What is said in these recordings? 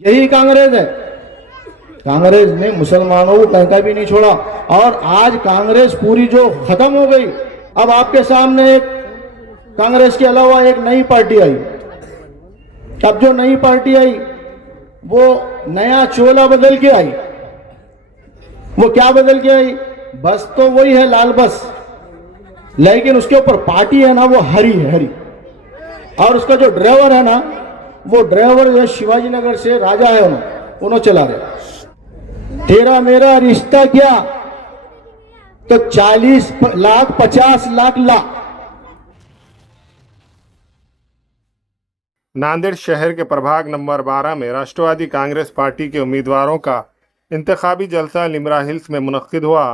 यही कांग्रेस है। कांग्रेस ने मुसलमानों को कहीं का भी नहीं छोड़ा और आज कांग्रेस पूरी जो खत्म हो गई। अब आपके सामने एक कांग्रेस के अलावा एक नई पार्टी आई। अब जो नई पार्टी आई वो नया चोला बदल के आई। वो क्या बदल के आई? बस तो वही है, लाल बस, लेकिन उसके ऊपर पार्टी है ना वो हरी है, हरी। और उसका जो ड्राइवर है ना वो ड्राइवर जो शिवाजी नगर से राजा है उन्होंने चला रहे। तेरा मेरा रिश्ता क्या तो 40 लाख 50 लाख ला। नांदेड़ शहर के प्रभाग नंबर 12 में राष्ट्रवादी कांग्रेस पार्टी के उम्मीदवारों का इंतखाबी जलसा लिमरा हिल्स में मुनक्किद हुआ।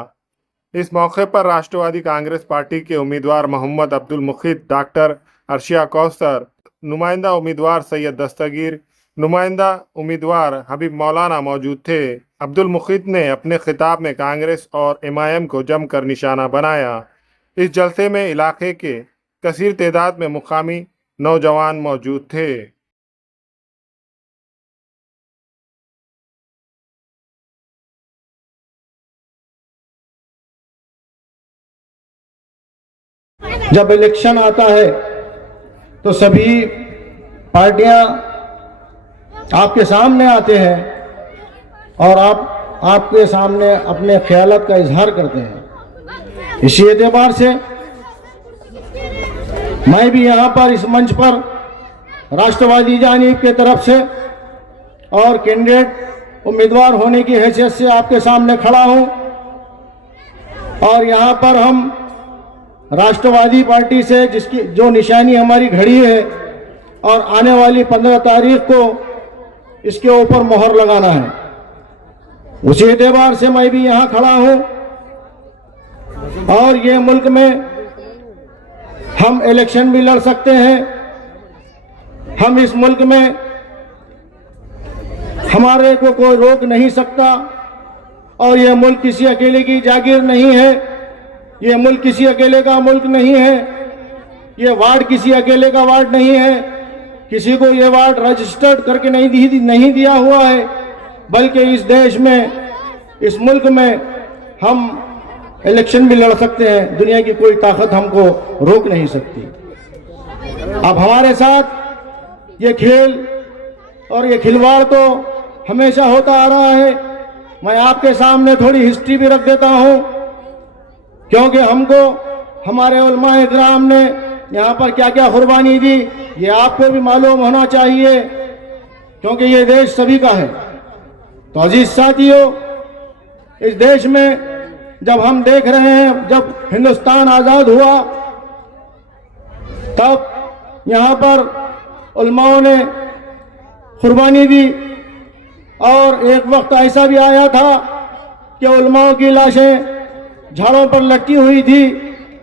इस मौके पर राष्ट्रवादी कांग्रेस पार्टी के उम्मीदवार मोहम्मद अब्दुल मुखीद, डॉक्टर अर्शिया कौसर, नुमाइंदा उम्मीदवार सैयद दस्तगीर, नुमाइंदा उम्मीदवार हबीब मौलाना मौजूद थे। अब्दुल मुखीद ने अपने खिताब में कांग्रेस और एमआईएम को जमकर निशाना बनाया। इस जलसे में इलाके के कसीर तादाद में मुकामी नौजवान मौजूद थे। जब इलेक्शन आता है तो सभी पार्टियां आपके सामने आते हैं और आपके सामने अपने ख्यालात का इजहार करते हैं। इसी एतबार से मैं भी यहां पर इस मंच पर राष्ट्रवादी जानिब के तरफ से और कैंडिडेट उम्मीदवार होने की हैसियत से आपके सामने खड़ा हूं। और यहां पर हम राष्ट्रवादी पार्टी से जिसकी जो निशानी हमारी घड़ी है और आने वाली 15 तारीख को इसके ऊपर मोहर लगाना है, उसी एतबार से मैं भी यहां खड़ा हूं। और ये मुल्क में हम इलेक्शन भी लड़ सकते हैं। हम इस मुल्क में हमारे को कोई रोक नहीं सकता। और ये मुल्क किसी अकेले की जागीर नहीं है, ये मुल्क किसी अकेले का मुल्क नहीं है, ये वार्ड किसी अकेले का वार्ड नहीं है, किसी को ये वार्ड रजिस्टर्ड करके नहीं दिया हुआ है, बल्कि इस देश में, इस मुल्क में हम इलेक्शन भी लड़ सकते हैं। दुनिया की कोई ताकत हमको रोक नहीं सकती। अब हमारे साथ ये खेल और ये खिलवाड़ तो हमेशा होता आ रहा है। मैं आपके सामने थोड़ी हिस्ट्री भी रख देता हूं, क्योंकि हमको हमारे उलमाए इकराम ने यहाँ पर क्या क्या कुर्बानी दी ये आपको भी मालूम होना चाहिए, क्योंकि ये देश सभी का है। तो अजीज साथियों, इस देश में जब हम देख रहे हैं, जब हिंदुस्तान आजाद हुआ तब यहाँ पर उलमाओं ने कुर्बानी दी। और एक वक्त ऐसा भी आया था कि उलमाओं की लाशें झाड़ों पर लटकी हुई थी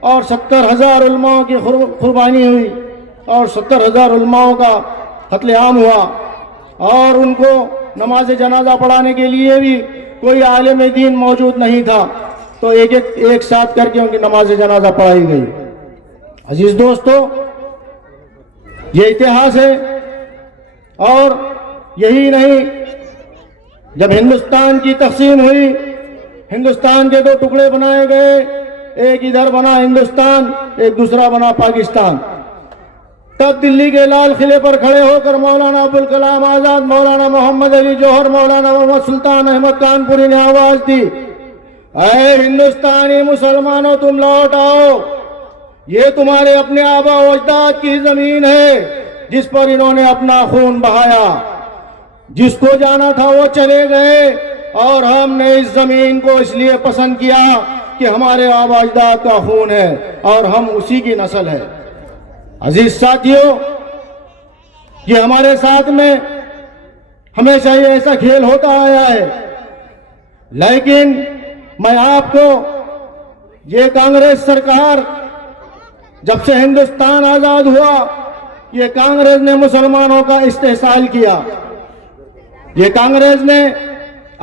और 70,000 उलमाओं की कुर्बानी हुई और 70,000 उलमाओं का कत्लेआम हुआ। और उनको नमाज जनाजा पढ़ाने के लिए भी कोई आलिम दीन मौजूद नहीं था, तो एक साथ करके उनकी नमाज जनाजा पढ़ाई गई। अजीज दोस्तों, ये इतिहास है। और यही नहीं, जब हिंदुस्तान की तकसीम हुई, हिंदुस्तान के दो टुकड़े बनाए गए, एक इधर बना हिंदुस्तान, एक दूसरा बना पाकिस्तान। तब दिल्ली के लाल किले पर खड़े होकर मौलाना अबुल कलाम आजाद, मौलाना मोहम्मद अली जौहर, मौलाना मोहम्मद सुल्तान अहमद कानपुरी ने आवाज दी, ऐ हिंदुस्तानी मुसलमानों तुम लौट आओ, ये तुम्हारे अपने आबा अजदाद की जमीन है जिस पर इन्होंने अपना खून बहाया। जिसको जाना था वो चले गए और हमने इस जमीन को इसलिए पसंद किया कि हमारे आबा अजदाद का खून है और हम उसी की नस्ल है। अजीज साथियों, ये हमारे साथ में हमेशा ये ऐसा खेल होता आया है। लेकिन मैं आपको, ये कांग्रेस सरकार जब से हिंदुस्तान आजाद हुआ, ये कांग्रेस ने मुसलमानों का इस्तेहसाल किया। ये कांग्रेस ने,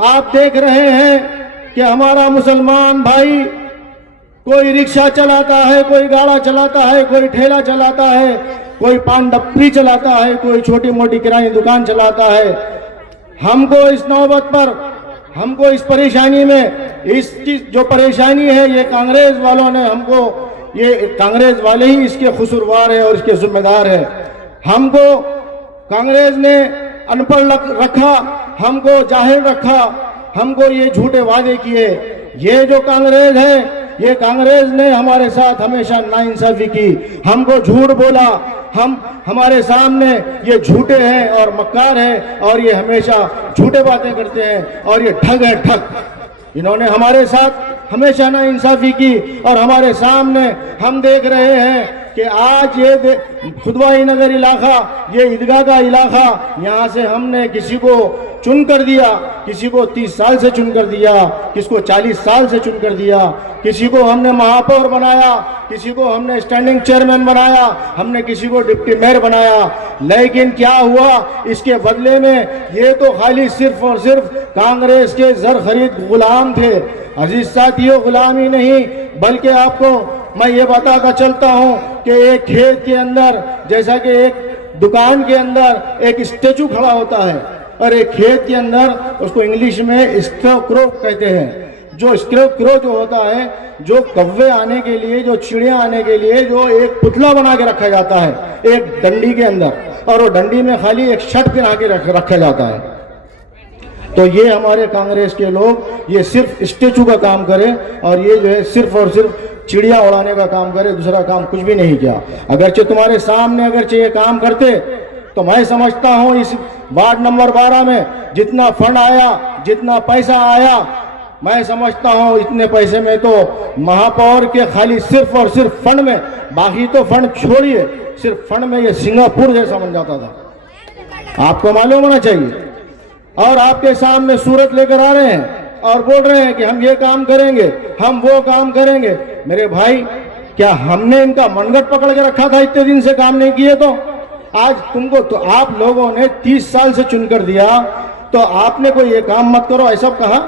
आप देख रहे हैं कि हमारा मुसलमान भाई कोई रिक्शा चलाता है, कोई गाड़ा चलाता है, कोई ठेला चलाता है, कोई पान डप्पी चलाता है, कोई छोटी मोटी किरानी दुकान चलाता है। हमको इस नौबत पर, हमको इस परेशानी में, इसकी जो परेशानी है ये कांग्रेस वालों ने हमको, ये कांग्रेस वाले ही इसके कसूरवार है और इसके जिम्मेदार है। हमको कांग्रेस ने अनपढ़ रखा, हमको जाहिल रखा, हमको ये झूठे वादे किए। ये जो कांग्रेस है, ये कांग्रेस ने हमारे साथ हमेशा नाइंसाफी की, हमको झूठ बोला, हमारे सामने ये झूठे हैं और मक्कार हैं और ये हमेशा झूठे बातें करते हैं और ये ठग है, ठग। इन्होंने हमारे साथ हमेशा नाइंसाफी की और हमारे सामने हम देख रहे हैं कि आज ये खुदवाई नगर इलाका, ये ईदगाह का इलाका, यहाँ से हमने किसी को चुन कर दिया, किसी को 30 साल से चुन कर दिया, किसी को 40 साल से चुन कर दिया, किसी को हमने महापौर बनाया, किसी को हमने स्टैंडिंग चेयरमैन बनाया, हमने किसी को डिप्टी मेयर बनाया। लेकिन क्या हुआ इसके बदले में? ये तो खाली सिर्फ और सिर्फ कांग्रेस के जर खरीद गुलाम थे। अजीज साथियों, गुलामी नहीं बल्कि आपको मैं ये बताता चलता हूँ कि एक खेत के अंदर, जैसा कि एक दुकान के अंदर एक स्टेचू खड़ा होता है और एक खेत के अंदर उसको इंग्लिश में स्केरक्रो कहते हैं। जो स्केरक्रो जो होता है, जो कौवे आने के लिए, जो चिड़िया आने के लिए जो एक पुतला बना के रखा जाता है एक डंडी के अंदर, और वो डंडी में खाली एक शर्ट पहना के रखा जाता है। तो ये हमारे कांग्रेस के लोग ये सिर्फ स्टेचू का काम करें और ये जो है सिर्फ और सिर्फ चिड़िया उड़ाने का काम करे, दूसरा काम कुछ भी नहीं किया। अगरचे तुम्हारे सामने अगरचे ये काम करते तो मैं समझता हूँ इस वार्ड नंबर 12 में जितना फंड आया, जितना पैसा आया, मैं समझता हूँ इतने पैसे में तो महापौर के खाली सिर्फ और सिर्फ फंड में, बाकी तो फंड छोड़िए, सिर्फ फंड में ये सिंगापुर जैसा बन जाता था। आपको मालूम होना चाहिए। और आपके सामने सूरत लेकर आ रहे हैं और बोल रहे हैं कि हम ये काम करेंगे, हम वो काम करेंगे। मेरे भाई, क्या हमने इनका मनगट पकड़ के रखा था इतने दिन से काम नहीं किए? तो आज तुमको, तो आप लोगों ने 30 साल से चुनकर दिया, तो आपने कोई ये काम मत करो ऐसा कहा?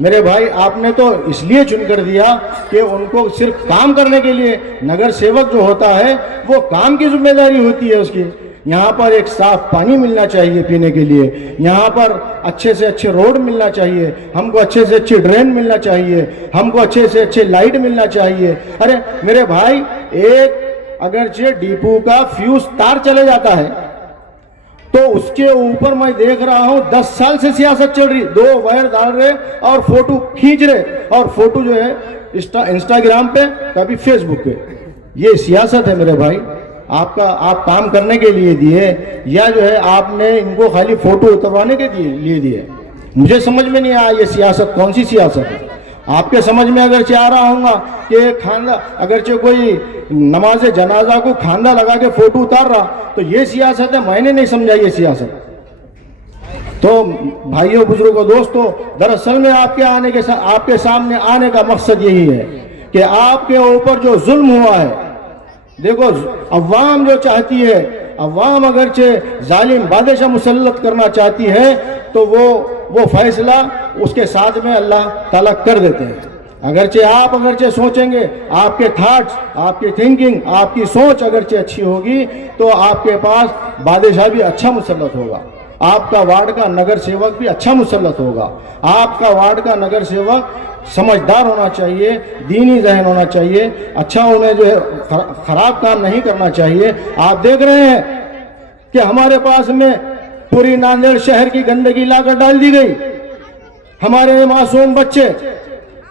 मेरे भाई, आपने तो इसलिए चुनकर दिया कि उनको सिर्फ काम करने के लिए, नगर सेवक जो होता है वो काम की जिम्मेदारी होती है उसकी। यहाँ पर एक साफ पानी मिलना चाहिए पीने के लिए, यहाँ पर अच्छे से अच्छे रोड मिलना चाहिए, हमको अच्छे से अच्छी ड्रेन मिलना चाहिए, हमको अच्छे से अच्छे लाइट मिलना चाहिए। अरे मेरे भाई, एक अगरचे डिपो का फ्यूज तार चले जाता है तो उसके ऊपर मैं देख रहा हूं 10 साल से सियासत चल रही, 2 वायर डाल रहे और फोटो खींच रहे, और फोटो जो है इंस्टाग्राम पे, कभी फेसबुक पे। ये सियासत है मेरे भाई। आप काम करने के लिए दिए या जो है आपने इनको खाली फोटो उतरवाने के लिए दिए? मुझे समझ में नहीं आया ये सियासत कौन सी सियासत है। आपके समझ में अगर चाह रहा हूँगा कि खांदा, अगर कोई नमाज जनाजा को खांदा लगा के फोटो उतार रहा तो ये सियासत है, मैंने नहीं समझा ये सियासत। तो भाइयों, बुजुर्गों, दोस्तों, दरअसल में आपके सामने आने का मकसद यही है कि आपके ऊपर जो जुल्म हुआ है, देखो अवाम जो चाहती है, अवाम अगरचे जालिम बादशाह मुसल्लत करना चाहती है तो वो फैसला उसके साथ में अल्लाह ताला कर देते हैं। अगरचे सोचेंगे, आपके थॉट्स, आपकी थिंकिंग, आपकी सोच अगरचे अच्छी होगी तो आपके पास बादशाह भी अच्छा मुसल्लत होगा, आपका वार्ड का नगर सेवक भी अच्छा मुसल्लत होगा। आपका वार्ड का नगर सेवक समझदार होना चाहिए, दीनी ज़हन होना चाहिए, अच्छा उन्हें जो है खराब काम नहीं करना चाहिए। आप देख रहे हैं कि हमारे पास में पूरी नांदेड़ शहर की गंदगी लाकर डाल दी गई। हमारे मासूम बच्चे,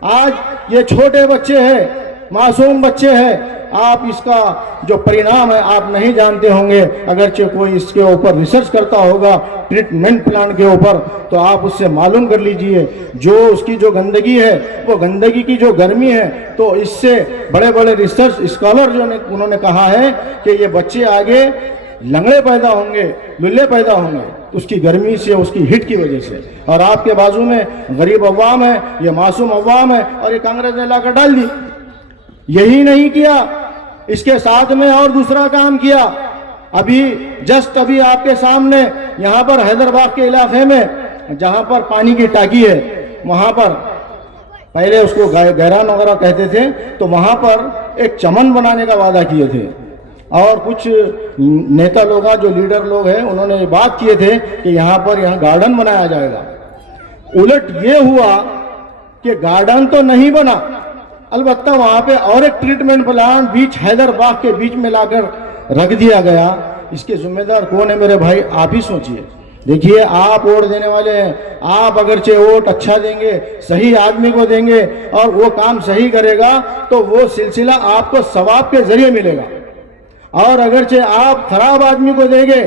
आज ये छोटे बच्चे हैं, मासूम बच्चे हैं, आप इसका जो परिणाम है आप नहीं जानते होंगे। अगरचे कोई इसके ऊपर रिसर्च करता होगा ट्रीटमेंट प्लान के ऊपर तो आप उससे मालूम कर लीजिए, जो उसकी जो गंदगी है, वो गंदगी की जो गर्मी है, तो इससे बड़े बड़े रिसर्च स्कॉलर जो ने उन्होंने कहा है कि ये बच्चे आगे लंगड़े पैदा होंगे, लुल्ले पैदा होंगे उसकी गर्मी से, उसकी हिट की वजह से। और आपके बाजू में गरीब अवाम है, ये मासूम अवाम है, और ये कांग्रेस ने लाकर डाल दी। यही नहीं किया, इसके साथ में और दूसरा काम किया। अभी आपके सामने यहाँ पर हैदराबाद के इलाके में जहाँ पर पानी की टाकी है, वहाँ पर पहले उसको गैरान वगैरह कहते थे, तो वहाँ पर एक चमन बनाने का वादा किए थे। और कुछ नेता लोग जो लीडर लोग हैं उन्होंने बात किए थे कि यहाँ गार्डन बनाया जाएगा। उलट ये हुआ कि गार्डन तो नहीं बना, अलबत्ता वहां पे और एक ट्रीटमेंट प्लांट बीच हैदराबाद के बीच में लाकर रख दिया गया। इसके जिम्मेदार कौन है मेरे भाई? आप ही सोचिए। देखिए, आप वोट देने वाले हैं, आप अगरचे वोट अच्छा देंगे, सही आदमी को देंगे और वो काम सही करेगा तो वो सिलसिला आपको सवाब के जरिए मिलेगा। और अगरचे आप खराब आदमी को देंगे,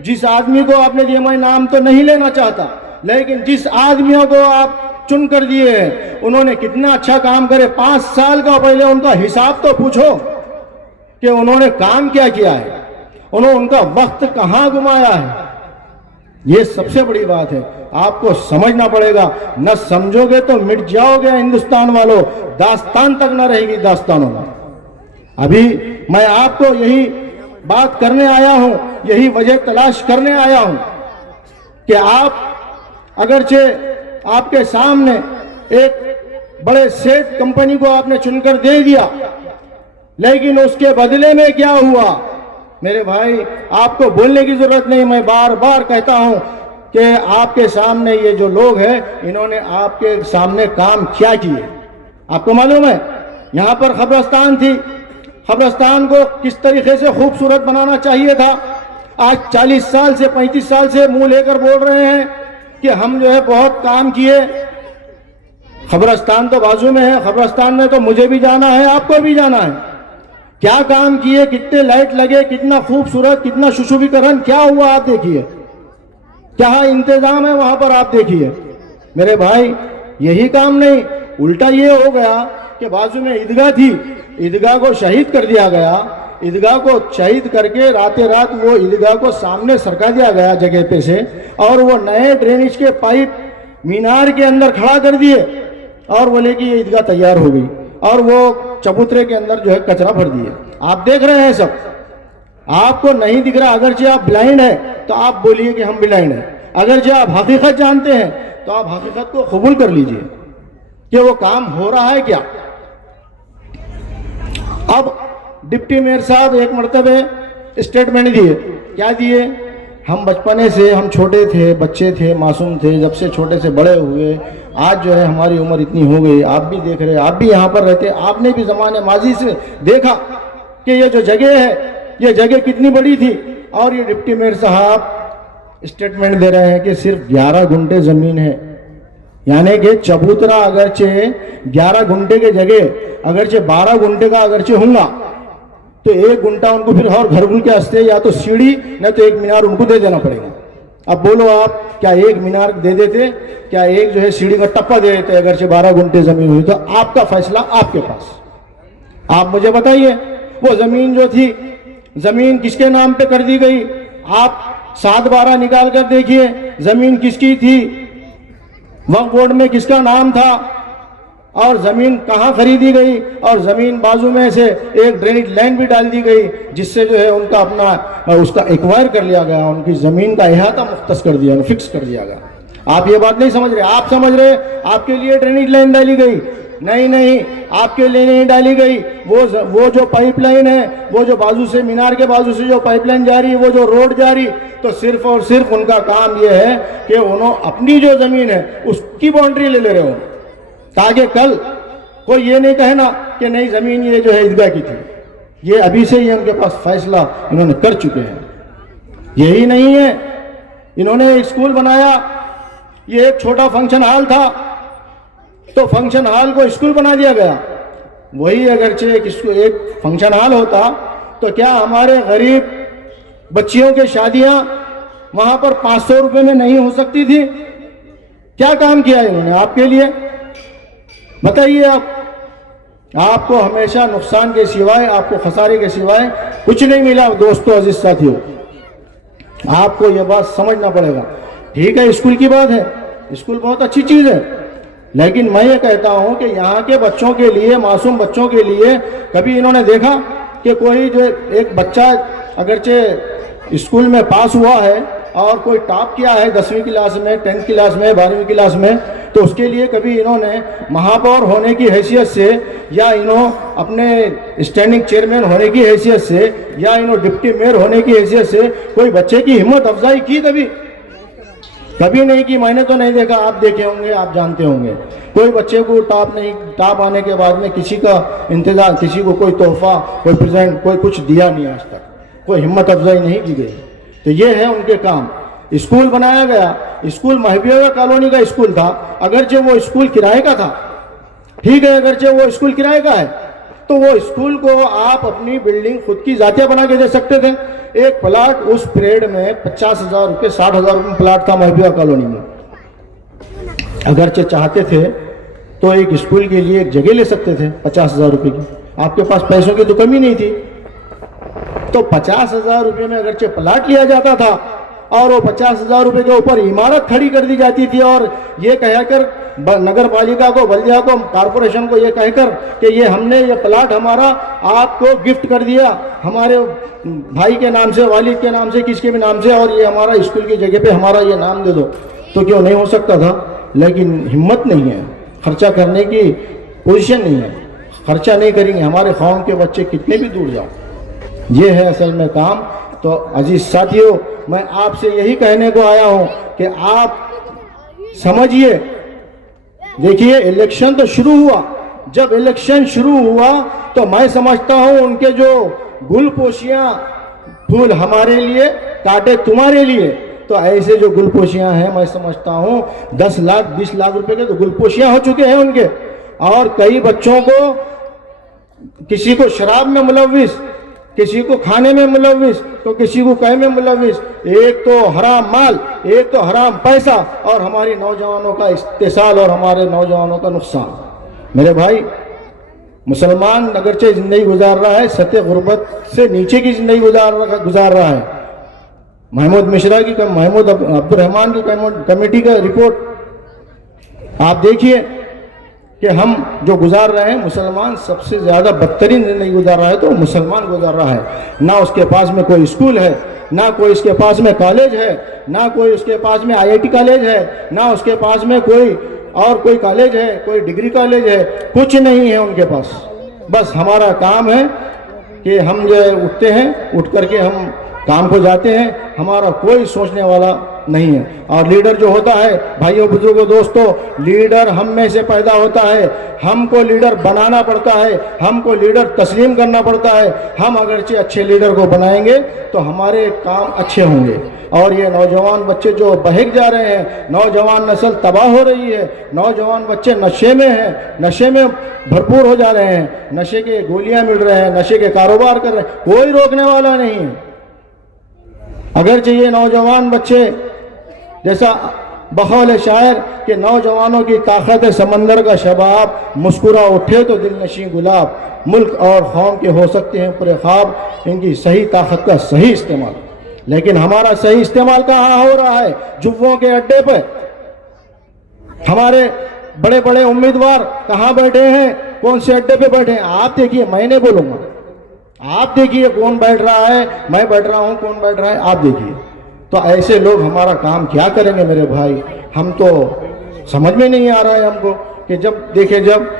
जिस आदमी को आपने दिया, मैं नाम तो नहीं लेना चाहता, लेकिन जिस आदमियों को आप चुन कर दिए हैं उन्होंने कितना अच्छा काम करे, 5 साल का पहले उनका हिसाब तो पूछो कि उन्होंने काम क्या किया है, उन्होंने उनका वक्त कहां घुमाया है। ये सबसे बड़ी बात है, आपको समझना पड़ेगा। न समझोगे तो मिट जाओगे हिंदुस्तान वालों, दास्तान तक न रहेगी दास्तानों में। अभी मैं आपको यही बात करने आया हूं, यही वजह तलाश करने आया हूं कि आप अगरचे आपके सामने एक बड़े सेठ कंपनी को आपने चुनकर दे दिया, लेकिन उसके बदले में क्या हुआ मेरे भाई? आपको बोलने की जरूरत नहीं, मैं बार बार कहता हूं कि आपके सामने ये जो लोग हैं इन्होंने आपके सामने काम क्या किए आपको मालूम है। यहां पर खबरस्तान थी, खबरस्तान को किस तरीके से खूबसूरत बनाना चाहिए था। आज 40 साल से 35 साल से मुंह लेकर बोल रहे हैं कि हम जो है बहुत काम किए। खबरस्तान तो बाजू में है, खबरस्तान में तो मुझे भी जाना है, आपको भी जाना है। क्या काम किए, कितने लाइट लगे, कितना खूबसूरत, कितना सुशोभीकरण क्या हुआ आप देखिए, क्या इंतजाम है वहां पर आप देखिए मेरे भाई। यही काम नहीं, उल्टा ये हो गया कि बाजू में ईदगाह थी, ईदगाह को शहीद कर दिया गया। ईदगाह को शहीद करके रातें रात वो ईदगाह को सामने सरका दिया गया जगह पे से, और वो नए ड्रेनेज के पाइप मीनार के अंदर खड़ा कर दिए और बोले कि ये ईदगाह तैयार हो गई, और वो चबूतरे के अंदर जो है कचरा भर दिए। आप देख रहे हैं सब, आपको नहीं दिख रहा। अगरचे आप ब्लाइंड है तो आप बोलिए कि हम ब्लाइंड हैं, अगरचे आप हकीकत जानते हैं तो आप हकीकत को कबूल कर लीजिए कि वो काम हो रहा है क्या। अब डिप्टी मेयर साहब एक मरतबे स्टेटमेंट दिए, क्या दिए? हम बचपने से, हम छोटे थे, बच्चे थे, मासूम थे, जब से छोटे से बड़े हुए, आज जो है हमारी उम्र इतनी हो गई, आप भी देख रहे, आप भी यहाँ पर रहते, आपने भी ज़माने माजी से देखा कि ये जो जगह है, ये जगह कितनी बड़ी थी। और ये डिप्टी मेयर साहब स्टेटमेंट दे रहे हैं कि सिर्फ 11 गुंठे ज़मीन है, यानी कि चबूतरा अगरचे 11 गुंठे के जगह अगरचे 12 गुंठे का अगरचे होगा तो 1 गुंठा उनको फिर और घरगुल के हंसते या तो सीढ़ी न तो 1 मीनार उनको दे देना पड़ेगा। अब बोलो आप, क्या 1 मीनार दे देते, क्या एक जो है सीढ़ी का टप्पा दे देते अगरचे 12 गुंठे जमीन हुई? तो आपका फैसला आपके पास, आप मुझे बताइए वो जमीन जो थी, जमीन किसके नाम पे कर दी गई? आप 7/12 निकाल कर देखिए, जमीन किसकी थी, वक्फ बोर्ड में किसका नाम था, और जमीन कहां खरीदी गई, और जमीन बाजू में से एक ड्रेनेज लाइन भी डाल दी गई जिससे जो है उनका अपना उसका एक्वायर कर लिया गया, उनकी जमीन का इहाता मुख्तस कर दिया, फिक्स कर दिया गया। आप ये बात नहीं समझ रहे, आप समझ रहे आपके लिए ड्रेनेज लाइन डाली गई, नहीं, आपके लिए नहीं डाली गई। वो जो पाइपलाइन है, वो जो बाजू से, मीनार के बाजू से जो पाइपलाइन जा रही है, वो जो रोड जा रही, तो सिर्फ और सिर्फ उनका काम ये है कि उन्होंने अपनी जो जमीन है उसकी बाउंड्री ले रहे हो, ताकि कल कोई ये नहीं कहना कि नहीं जमीन ये जो है ईदगाह की थी। ये अभी से ही उनके पास फैसला इन्होंने कर चुके हैं। यही नहीं है, इन्होंने एक स्कूल बनाया, ये एक छोटा फंक्शन हॉल था तो फंक्शन हॉल को स्कूल बना दिया गया। वही अगरचे एक फंक्शन हॉल होता तो क्या हमारे गरीब बच्चियों के शादियां वहां पर 500 रुपए में नहीं हो सकती थी? क्या काम किया इन्होंने आपके लिए, बताइए आप। आपको हमेशा नुकसान के सिवाय, आपको खसारे के सिवाय कुछ नहीं मिला दोस्तों, अजीज साथियों, आपको यह बात समझना पड़ेगा। ठीक है, स्कूल की बात है, स्कूल बहुत अच्छी चीज है, लेकिन मैं ये कहता हूं कि यहाँ के बच्चों के लिए, मासूम बच्चों के लिए, कभी इन्होंने देखा कि कोई जो एक बच्चा अगरचे स्कूल में पास हुआ है और कोई टॉप किया है 10वीं क्लास में, 10th क्लास में, 12वीं क्लास में, तो उसके लिए कभी इन्होंने महापौर होने की हैसियत से या इन्हों अपने स्टैंडिंग चेयरमैन होने की हैसियत से या इन्हों डिप्टी मेयर होने की हैसियत से कोई बच्चे की हिम्मत अफजाई की कभी नहीं की। मैंने तो नहीं देखा, आप देखे होंगे, आप जानते होंगे। कोई बच्चे को टॉप आने के बाद में किसी का इंतजार, किसी को कोई तोहफा, कोई प्रेजेंट, कोई कुछ दिया नहीं आज तक, कोई हिम्मत अफजाई नहीं की गई। तो ये है उनके काम। स्कूल बनाया गया, स्कूल महबूबा कॉलोनी का स्कूल था, अगरचे वो स्कूल किराए का था, ठीक है, अगरचे वो स्कूल किराए का है, तो वो स्कूल को आप अपनी बिल्डिंग खुद की जातिया बना के दे सकते थे। एक प्लाट उस पीरियड में 50,000 रुपये, 60,000 रुपये प्लाट था महबूबा कॉलोनी में। अगरचे चाहते थे तो एक स्कूल के लिए एक जगह ले सकते थे 50,000 रुपये की, आपके पास पैसों की तो कमी नहीं थी। तो 50,000 रुपये में अगरचे प्लाट लिया जाता था और वो 50,000 रुपये के ऊपर इमारत खड़ी कर दी जाती थी, और ये कहकर नगर पालिका को, बल्दिया को, कारपोरेशन को ये कहकर कि ये हमने ये प्लाट हमारा आपको गिफ्ट कर दिया, हमारे भाई के नाम से, वालिद के नाम से, किसके भी नाम से, और ये हमारा स्कूल की जगह पे हमारा ये नाम दे दो। तो क्यों नहीं हो सकता था? लेकिन हिम्मत नहीं है, खर्चा करने की पोजीशन नहीं है, खर्चा नहीं करेंगे। हमारे कौम के बच्चे कितने भी दूर जाओ, ये है असल में काम। तो अजीज साथियों, मैं आपसे यही कहने को आया हूं कि आप समझिए, देखिए इलेक्शन तो शुरू हुआ, जब इलेक्शन शुरू हुआ तो मैं समझता हूं उनके जो गुलपोशियां, फूल हमारे लिए, कांटे तुम्हारे लिए, तो ऐसे जो गुलपोशियां हैं मैं समझता हूं 10 लाख 20 लाख रुपए के तो गुलपोशियां हो चुके हैं उनके। और कई बच्चों को, किसी को शराब में मुलविस, किसी को खाने में मुलविस, तो किसी को कहे में मुलविस, एक तो हराम माल, एक तो हराम पैसा, और हमारी नौजवानों का इस्तेसाल और हमारे नौजवानों का नुकसान। मेरे भाई, मुसलमान अगरचे जिंदगी गुजार रहा है, सत्य गुर्बत से नीचे की जिंदगी गुजार रहा है। महमूद मिश्रा की, महमूद अब्दुर्रहमान की कमेटी का रिपोर्ट आप देखिए कि हम जो गुजार रहे हैं, मुसलमान सबसे ज्यादा बदतरीन जिंदगी गुजार रहा है तो मुसलमान गुजार रहा है। ना उसके पास में कोई स्कूल है, ना कोई उसके पास में कॉलेज है, ना कोई उसके पास में IIT कॉलेज है, ना उसके पास में कोई और कोई कॉलेज है, कोई डिग्री कॉलेज है, कुछ नहीं है उनके पास। बस हमारा काम है कि हम जो उठते हैं, उठ करके हम काम को जाते हैं, हमारा कोई सोचने वाला नहीं है। और लीडर जो होता है, भाइयों बुजुर्गों दोस्तों, लीडर हम में से पैदा होता है, हमको लीडर बनाना पड़ता है, हमको लीडर तस्लीम करना पड़ता है। हम अगरचे अच्छे लीडर को बनाएंगे तो हमारे काम अच्छे होंगे। और ये नौजवान बच्चे जो बहक जा रहे हैं, नौजवान नस्ल तबाह हो रही है, नौजवान बच्चे नशे में हैं, नशे में भरपूर हो जा रहे हैं, नशे के गोलियां मिल रहे हैं, नशे के कारोबार कर रहे हैं, कोई रोकने वाला नहीं है। अगर चाहिए नौजवान बच्चे, जैसा बकौल शायर के नौजवानों की ताकत है समंदर का शबाब, मुस्कुरा उठे तो दिल नशी गुलाब, मुल्क और कौम के हो सकते हैं पूरे ख्वाब, इनकी सही ताकत का सही इस्तेमाल। लेकिन हमारा सही इस्तेमाल कहाँ हो रहा है? जुब्बों के अड्डे पर हमारे बड़े बड़े उम्मीदवार कहाँ बैठे हैं, कौन से अड्डे पे बैठे हैं? आप देखिए, मैं नहीं बोलूंगा, आप देखिए कौन बैठ रहा है, मैं बैठ रहा हूं, कौन बैठ रहा है, आप देखिए। तो ऐसे लोग हमारा काम क्या करेंगे मेरे भाई? हम तो समझ में नहीं आ रहा है हमको कि जब देखे, जब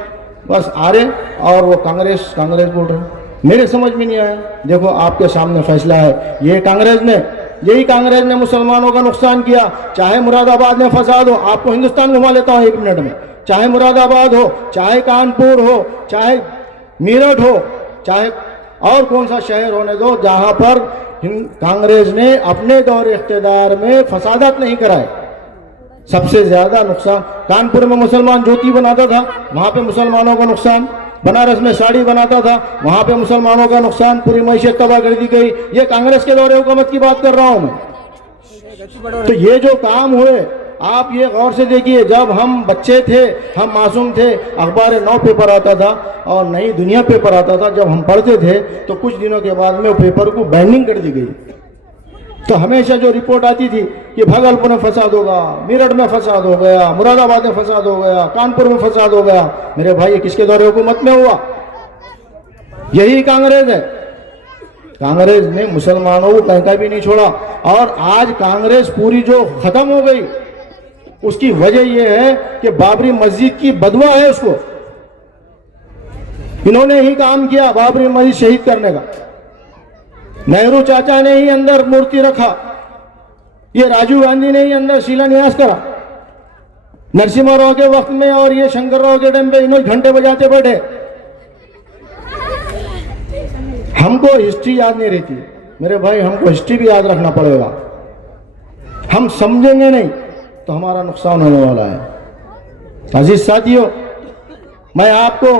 बस आ रहे और वो कांग्रेस कांग्रेस बोल रहे, मेरे समझ में नहीं आया। देखो आपके सामने फैसला है, ये यही कांग्रेस ने मुसलमानों का नुकसान किया। चाहे मुरादाबाद में फसाद हो, आपको हिंदुस्तान घुमा लेता हूं 1 मिनट में, चाहे मुरादाबाद हो, चाहे कानपुर हो, चाहे मेरठ हो, चाहे और कौन सा शहर होने दो, जहां पर कांग्रेस ने अपने दौर इख्तिदार में फसादात नहीं कराए। सबसे ज्यादा नुकसान कानपुर में मुसलमान ज्योति बनाता था, वहां पे मुसलमानों का नुकसान, बनारस में साड़ी बनाता था, वहां पे मुसलमानों का नुकसान, पूरी मैशत तबाह कर दी गई। ये कांग्रेस के दौरे हुकूमत की बात कर रहा हूं मैं। तो ये जो काम हुए, आप ये गौर से देखिए, जब हम बच्चे थे, हम मासूम थे, अखबार 9 पेपर आता था और नई दुनिया पेपर आता था, जब हम पढ़ते थे तो कुछ दिनों के बाद में वो पेपर को बैनिंग कर दी गई। तो हमेशा जो रिपोर्ट आती थी कि भागलपुर में फसाद होगा, मेरठ में फसाद हो गया, मुरादाबाद में फसाद हो गया, कानपुर में फसाद हो गया। मेरे भाई, ये किसके दौरे हुकूमत में हुआ? यही कांग्रेस है। कांग्रेस ने मुसलमानों को कहीं का भी नहीं छोड़ा। और आज कांग्रेस पूरी जो खत्म हो गई, उसकी वजह यह है कि बाबरी मस्जिद की बदवा है उसको। इन्होंने ही काम किया बाबरी मस्जिद शहीद करने का। नेहरू चाचा ने ही अंदर मूर्ति रखा, ये राजीव गांधी ने ही अंदर शिलान्यास करा नरसिम्हा राव के वक्त में, और ये शंकर राव के टाइम पे इन्होंने घंटे बजाते बैठे। हमको हिस्ट्री याद नहीं रहती मेरे भाई, हमको हिस्ट्री भी याद रखना पड़ेगा। हम समझेंगे नहीं तो हमारा नुकसान होने वाला है। अजीज साथियों, मैं आपको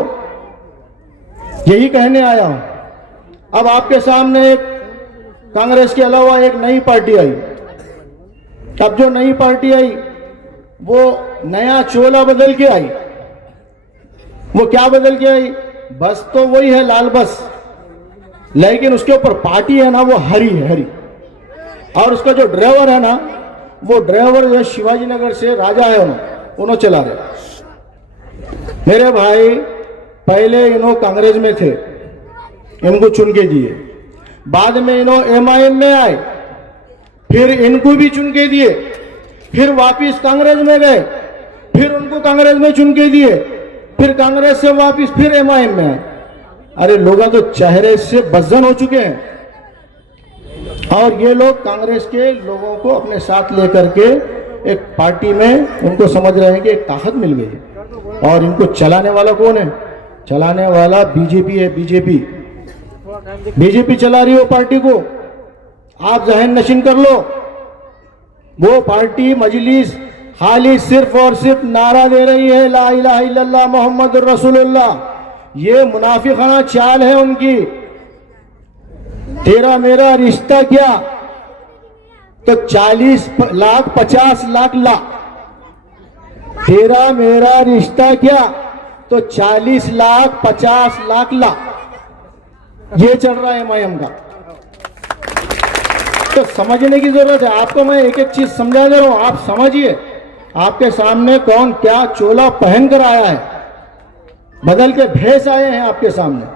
यही कहने आया हूं। अब आपके सामने एक कांग्रेस के अलावा एक नई पार्टी आई। अब जो नई पार्टी आई वो नया चोला बदल के आई। वो क्या बदल के आई? बस तो वही है, लाल बस, लेकिन उसके ऊपर पार्टी है ना वो हरी है, हरी। और उसका जो ड्राइवर है ना, वो ड्राइवर जो शिवाजी नगर से राजा है, उन्होंने चला रहे। मेरे भाई, पहले इन्हों कांग्रेस में थे, इनको चुन के दिए। बाद में इन्हों एमआईएम में आए, फिर इनको भी चुन के दिए। फिर वापिस कांग्रेस में गए, फिर उनको कांग्रेस में चुन के दिए। फिर कांग्रेस से वापिस फिर एमआईएम में आए। अरे लोग तो चेहरे से बदजन हो चुके हैं। और ये लोग कांग्रेस के लोगों को अपने साथ लेकर के एक पार्टी में उनको समझ रहे हैं कि एक ताकत मिल गई। और इनको चलाने वाला कौन है? चलाने वाला बीजेपी है। बीजेपी चला रही हो पार्टी को। आप जहन नशीन कर लो। वो पार्टी मजलिस खाली सिर्फ और सिर्फ नारा दे रही है, ला इलाहा इल्लल्लाह मोहम्मद रसूलुल्लाह। ये मुनाफिकाना चाल है उनकी। तेरा मेरा रिश्ता क्या तो 40 लाख 50 लाख ला। तेरा मेरा रिश्ता क्या तो 40 लाख 50 लाख ला। ये चल रहा है एमआईएम का। तो समझने की जरूरत है। आपको मैं एक एक चीज समझा दे रहा हूं, आप समझिए। आपके सामने कौन क्या चोला पहन कर आया है, बदल के भेस आए हैं आपके सामने।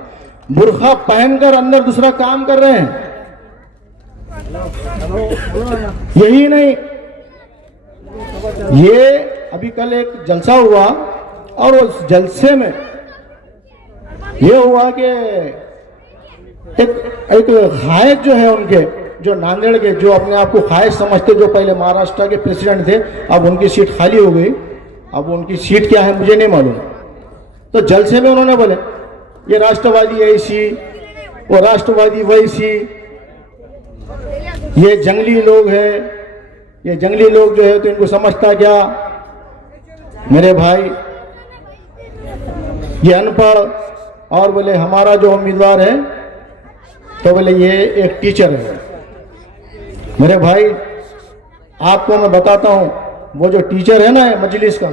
बुर्खा पहनकर अंदर दूसरा काम कर रहे हैं। यही नहीं, ये अभी कल एक जलसा हुआ और उस जलसे में ये हुआ कि एक खायद जो है उनके, जो नांदेड़ के, जो अपने आप को खायद समझते, जो पहले महाराष्ट्र के प्रेसिडेंट थे, अब उनकी सीट खाली हो गई। अब उनकी सीट क्या है मुझे नहीं मालूम। तो जलसे में उन्होंने बोले ये राष्ट्रवादी ऐसी, वो राष्ट्रवादी वैसी, ये जंगली लोग है, ये जंगली लोग जो है तो इनको समझता क्या। मेरे भाई, ये अनपढ़। और बोले हमारा जो उम्मीदवार है तो बोले ये एक टीचर है। मेरे भाई, आपको मैं बताता हूं, वो जो टीचर है ना मजलिस का,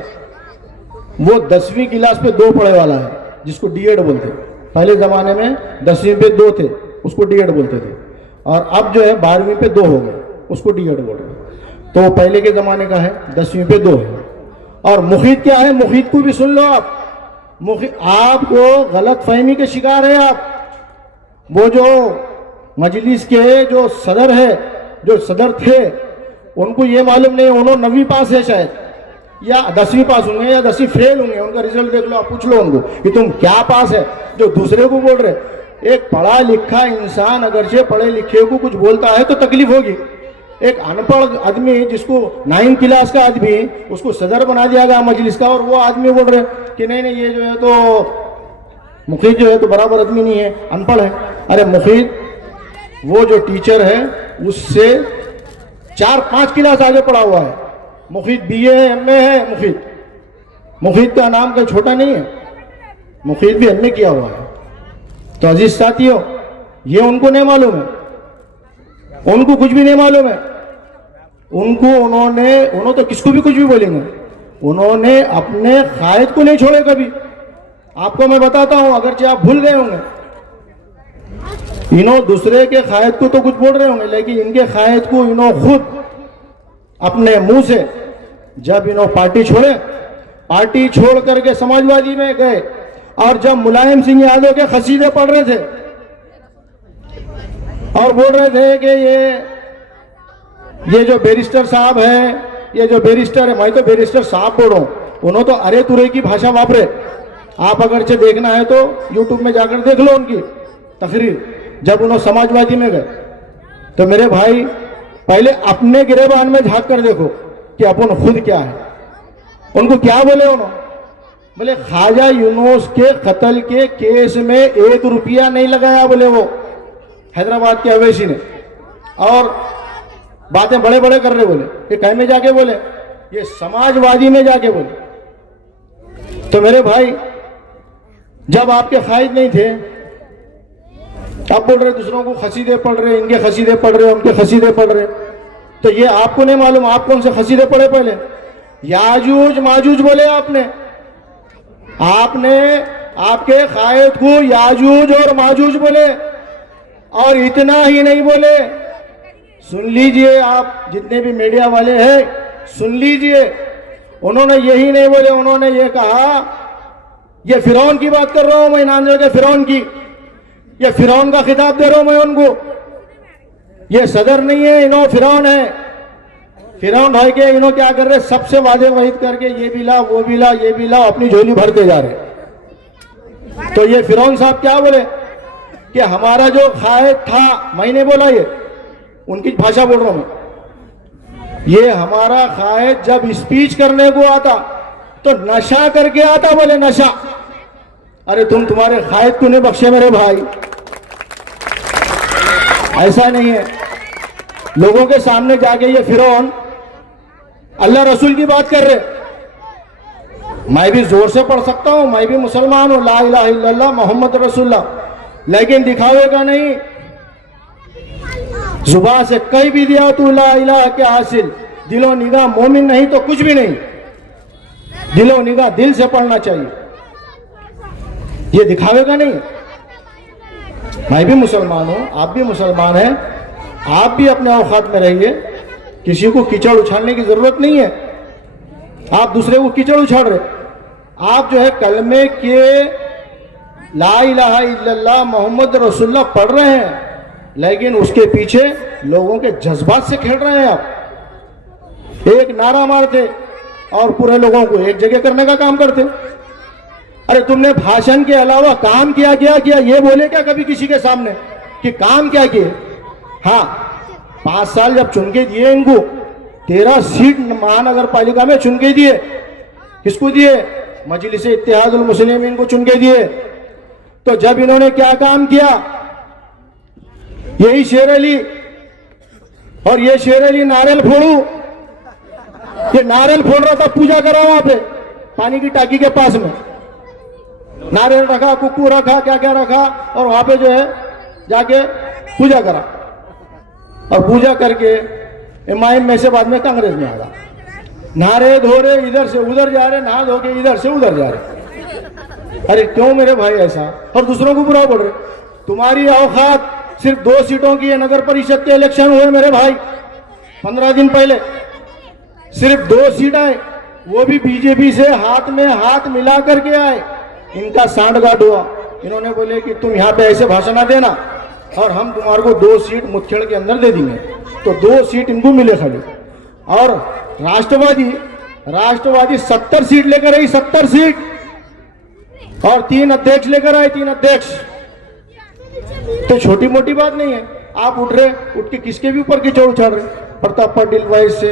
वो 10वीं क्लास पे 2 पढ़े वाला है, जिसको डीएड बोलते। पहले जमाने में 10वीं पे 2 थे, उसको डीएड बोलते थे। और अब जो है 12वीं पे 2 हो गए, उसको डीएड बोल रहे। तो पहले के जमाने का है, 10वीं पे 2 है। और मुखीद क्या है, मुखीद को भी सुन लो आप। आपको गलत फहमी के शिकार है आप। वो जो मजलिस के जो सदर है, जो सदर थे, उनको ये मालूम नहीं, उन्होंने 9वीं पास है शायद, या 10वीं पास होंगे, या 10वीं फेल होंगे। उनका रिजल्ट देख लो, आप पूछ लो उनको कि तुम क्या पास है, जो दूसरे को बोल रहे। एक पढ़ा लिखा इंसान अगरचे पढ़े लिखे को कुछ बोलता है तो तकलीफ होगी। एक अनपढ़ आदमी, जिसको 9th क्लास का आदमी, उसको सदर बना दिया गया मजलिस का, और वो आदमी बोल रहे कि नहीं ये जो है तो मुखीद जो है तो बराबर आदमी नहीं है, अनपढ़ है। अरे मुखीद, वो जो टीचर है उससे 4-5 क्लास आगे पढ़ा हुआ है। मुखीद बीए है, एमए है। मुखीद का नाम कोई छोटा नहीं है, मुखीद भी एमए किया हुआ है। तो अजीज साथियों, ये उनको नहीं मालूम है, उनको कुछ भी नहीं मालूम है। उन्होंने तो किसको भी कुछ भी बोलेंगे, उन्होंने अपने कायद को नहीं छोड़े कभी। आपको मैं बताता हूं, अगरचे आप भूल गए होंगे, इन्हों दूसरे के कायद को तो कुछ बोल रहे होंगे, लेकिन इनके कायद को इन्हों खुद अपने मुंह से, जब इन्हों पार्टी छोड़ करके समाजवादी में गए, और जब मुलायम सिंह यादव के कसीदे पढ़ रहे थे और बोल रहे थे कि ये जो बैरिस्टर साहब है, ये जो बैरिस्टर है, मैं तो बैरिस्टर साहब बोल रहा हूँ, उन्होंने तो अरे तुरे की भाषा वापरे। आप अगर से देखना है तो यूट्यूब में जाकर देख लो उनकी तकरीर, जब उन्होंने समाजवादी में गए। तो मेरे भाई पहले अपने गिरेबान में झांक कर देखो कि अपन खुद क्या है। उनको क्या बोले उन्होंने? बोले ख्वाजा यूनुस के कत्ल के केस में 1 रुपया नहीं लगाया बोले वो हैदराबाद के अवैसी ने, और बातें बड़े बड़े कर रहे बोले। ये कहीं में जाके बोले? ये समाजवादी में जाके बोले। तो मेरे भाई जब आपके ख्वाहिश नहीं थे, आप बोल रहे दूसरों को खसीदे पढ़ रहे, इनके खसीदे पढ़ रहे, उनके खसीदे पढ़ रहे, तो ये आपको नहीं मालूम आप कौन से खसीदे पढ़े? पहले याजूज माजूज बोले आपने आपके कायद को याजूज और माजूज बोले। और इतना ही नहीं बोले, सुन लीजिए आप जितने भी मीडिया वाले हैं, सुन लीजिए, उन्होंने यही नहीं बोले, उन्होंने ये कहा, ये फिरौन की बात कर रहा हूं मैं, नाम लेके फिरौन की, ये फिरौन का खिताब दे रहा हूं मैं उनको। ये सदर नहीं है, इन्हों फिरौन है। फिरौन भाई के इन्हों क्या कर रहे? सबसे वादे वहीद करके ये भी ला, वो भी ला, ये भी ला, अपनी झोली भरते जा रहे। तो ये फिरौन साहब क्या बोले कि हमारा जो खायद था, मैंने बोला, ये उनकी भाषा बोल रहा हूं मैं, ये हमारा खायद जब स्पीच करने को आता तो नशा करके आता बोले, नशा। अरे तुम्हारे खायद तूने बख्शे मेरे भाई, ऐसा नहीं है। लोगों के सामने जाके ये फिरौन अल्लाह रसूल की बात कर रहे। मैं भी जोर से पढ़ सकता हूं, मैं भी मुसलमान हूं, ला इलाहा इल्लल्लाह मोहम्मद रसूलुल्लाह, लेकिन दिखावे का नहीं। जुबान से कहीं भी दिया तू ला इलाहा के हासिल, दिलो निगाह मोमिन नहीं तो कुछ भी नहीं। दिलो निगाह दिल से पढ़ना चाहिए, ये दिखावे का नहीं। मैं भी मुसलमान हूं, आप भी मुसलमान हैं, आप भी अपने औकात में रहिए। किसी को कीचड़ उछालने की जरूरत नहीं है। आप दूसरे को कीचड़ उछाल रहे, आप जो है कलमे के ला इलाहा इल्लल्लाह मोहम्मद रसूलुल्लाह पढ़ रहे हैं, लेकिन उसके पीछे लोगों के जज्बात से खेल रहे हैं। आप एक नारा मारते और पूरे लोगों को एक जगह करने का काम करते। अरे तुमने भाषण के अलावा काम क्या किया ये बोले क्या कभी किसी के सामने कि काम क्या किए? हाँ, 5 साल जब चुन के दिए इनको, 13 सीट महानगर पालिका में चुन के दिए। किसको दिए? मजलिस इत्तेहादुल मुस्लिमीन को चुन के दिए। तो जब इन्होंने क्या काम किया, यही शेर अली और ये शेर अली नारियल फोड़ू, ये नारियल फोड़ रहा था, पूजा करा वहां पे पानी की टाकी के पास में, नारियल रखा, कुक्कू रखा, क्या क्या रखा, और वहां पे जो है जाके पूजा करा। और पूजा करके एमआईएम में से बाद में कांग्रेस में आ गया। नारे धो रहे, इधर से उधर जा रहे, नहा धो के इधर से उधर जा रहे। अरे क्यों मेरे भाई ऐसा? और दूसरों को बुरा बोल रहे। तुम्हारी औकात सिर्फ 2 सीटों की है। नगर परिषद के इलेक्शन हुए मेरे भाई 15 दिन पहले, सिर्फ 2 सीट आए, वो भी बीजेपी से हाथ में हाथ मिला करके आए। इनका सांठगांठ हुआ, इन्होंने बोले कि तुम यहाँ पे ऐसे भाषण देना और हम तुम्हारे को 2 सीट मुठखेड़ के अंदर दे देंगे। तो 2 सीट इनको मिले खाली। और राष्ट्रवादी 70 सीट लेकर आई, 70 सीट, और 3 अध्यक्ष लेकर आए, 3 अध्यक्ष। तो छोटी मोटी बात नहीं है। आप उठ के किसके भी ऊपर कीचड़ उछाल रहे? प्रताप पाटिल वैसे,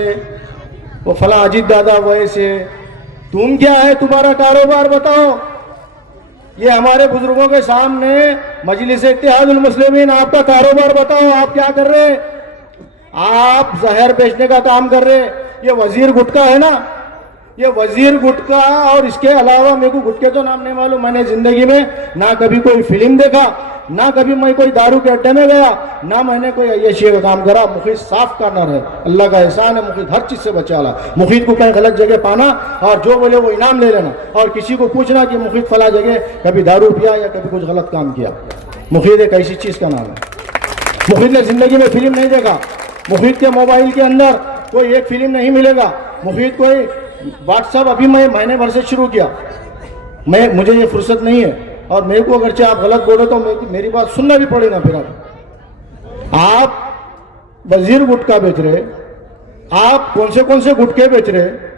वो फला अजीत दादा वैसे। तुम क्या है, तुम्हारा कारोबार बताओ। ये हमारे बुजुर्गों के सामने मजलिस इत्तेहादुल मुस्लिमीन, आपका कारोबार बताओ, आप क्या कर रहे हैं? आप जहर बेचने का काम कर रहे हैं। ये वजीर गुटका है ना, ये वजीर गुटका, और इसके अलावा मेरे को गुटके तो नाम नहीं मालूम। मैंने जिंदगी में ना कभी कोई फिल्म देखा, ना कभी मैं कोई दारू के अड्डे में गया, ना मैंने कोई अय्याशी का काम करा। मुखीद साफ कार्नर है, अल्लाह का एहसान है, मुखीद हर चीज से बचा ला। मुखीद को कहीं गलत जगह पाना और जो बोले वो इनाम ले लेना, और किसी को पूछना कि मुखीद फला जगह कभी दारू पिया या कभी कुछ गलत काम किया। मुखीद एक ऐसी चीज का नाम है। मुखीद ने जिंदगी में फिल्म नहीं देखा। मुखीद के मोबाइल के अंदर कोई एक फिल्म नहीं मिलेगा। मुखीद कोई व्हाट्सअप अभी मैं महीने भर से शुरू किया, मुझे ये फुर्सत नहीं है। और मेरे को अगर चाहे आप गलत बोले तो मेरी बात सुनना भी पड़ेगा। फिर आप वजीर गुटका बेच रहे, आप कौन से गुटखे बेच रहे हैं?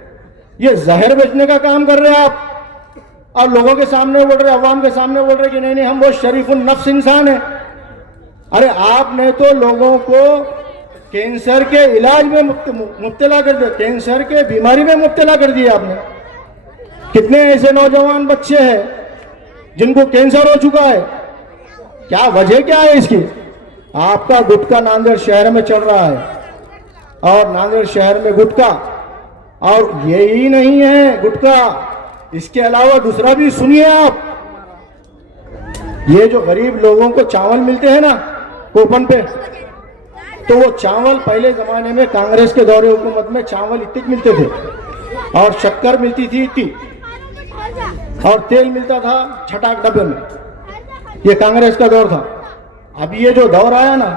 ये जहर बेचने का काम कर रहे हैं आप, और लोगों के सामने बोल रहे, अवाम के सामने बोल रहे कि नहीं नहीं हम बहुत शरीफुन नफ्स इंसान है। अरे आपने तो लोगों को कैंसर के इलाज में मुब्तला कर दिया, कैंसर के बीमारी में मुब्तला कर दिया आपने। कितने ऐसे नौजवान बच्चे हैं जिनको कैंसर हो चुका है? क्या वजह क्या है इसकी? आपका गुटखा नांदेड़ शहर में चल रहा है, और नांदेड़ शहर में गुटखा, और यही नहीं है गुटखा, इसके अलावा दूसरा भी सुनिए आप। ये जो गरीब लोगों को चावल मिलते हैं ना कूपन पे, तो वो चावल पहले जमाने में कांग्रेस के दौरे हुकूमत में चावल इतने मिलते थे, और शक्कर मिलती थी इतनी, और तेल मिलता था छटाक डब्बे में। ये कांग्रेस का दौर था। अब ये जो दौर आया ना,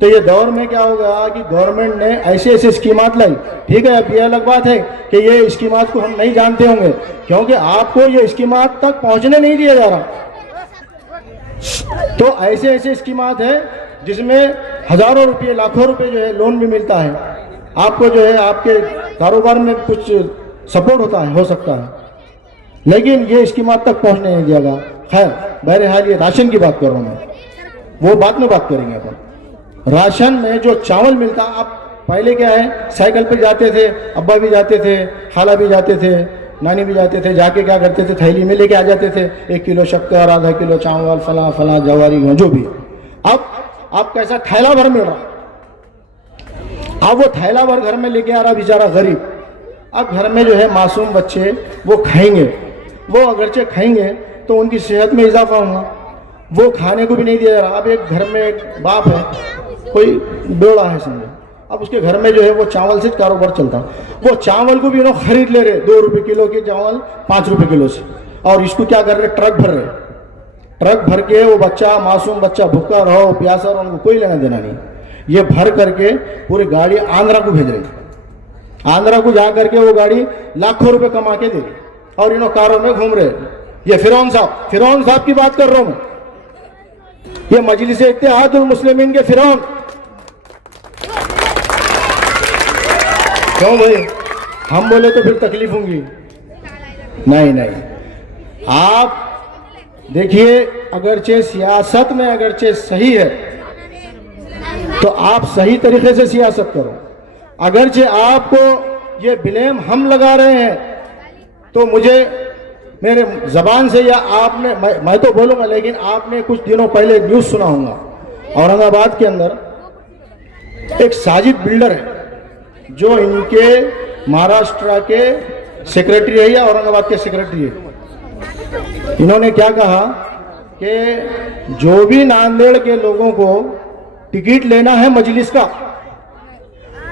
तो ये दौर में क्या होगा कि गवर्नमेंट ने ऐसे ऐसे स्कीमात लाई। ठीक है, अब ये अलग बात है कि ये स्कीमात को हम नहीं जानते होंगे, क्योंकि आपको ये स्कीमात तक पहुंचने नहीं दिया जा रहा। तो ऐसे ऐसे स्कीमात है जिसमें हजारों रुपये लाखों रुपए जो है लोन भी मिलता है आपको, जो है आपके कारोबार में कुछ सपोर्ट होता है, हो सकता है, लेकिन ये स्कीमात तक पहुंचने नहीं दिया गया। खैर बहरहाल ये राशन की बात कर रहा हूं मैं, वो बाद में बात करेंगे अपन। राशन में जो चावल मिलता, आप पहले क्या है साइकिल पर जाते थे, अब्बा भी जाते थे, खाला भी जाते थे, नानी भी जाते थे, जाके क्या करते थे थैली में लेके आ जाते थे 1 किलो शक्कर, आधा किलो चावल, फला फला जवारी जो भी। अब आप कैसा थैला भर मिल रहा, अब वो थैला भर घर में लेके आ रहा बेचारा गरीब। अब घर में जो है मासूम बच्चे वो खाएंगे, वो अगरचे खाएंगे तो उनकी सेहत में इजाफा होगा, वो खाने को भी नहीं दिया जा रहा। अब एक घर में एक बाप है, कोई बेड़ा है समझो, अब उसके घर में जो है वो चावल से कारोबार चलता, वो चावल को भी इन्हों खरीद ले रहे 2 रुपए किलो के चावल 5 रुपए किलो से, और इसको क्या कर रहे ट्रक भर रहे, ट्रक भर के वो बच्चा मासूम बच्चा भूखा रहो प्यासा रहो उनको कोई लेना देना नहीं, ये भर करके पूरी गाड़ी आंध्रा को भेज रही। आंध्रा को जा करके वो गाड़ी लाखों रुपए कमा के देगी, और इन्हों कारों में घूम रहे। ये फिरौन साहब की बात कर रहा हूं मैं, ये मजलिस इत्तेहादुल मुस्लिमीन के फिरौन। क्यों भाई, हम बोले तो फिर तकलीफ होंगी? नहीं नहीं, आप देखिए, अगरचे सियासत में अगरचे सही है तो आप सही तरीके से सियासत करो। अगरचे आपको ये ब्लेम हम लगा रहे हैं तो मुझे मेरे जबान से या आपने मैं तो बोलूंगा, लेकिन आपने कुछ दिनों पहले न्यूज सुना होगा, औरंगाबाद के अंदर एक साजिद बिल्डर है जो इनके महाराष्ट्र के सेक्रेटरी है या औरंगाबाद के सेक्रेटरी है। इन्होंने क्या कहा कि जो भी नांदेड़ के लोगों को टिकट लेना है मजलिस का,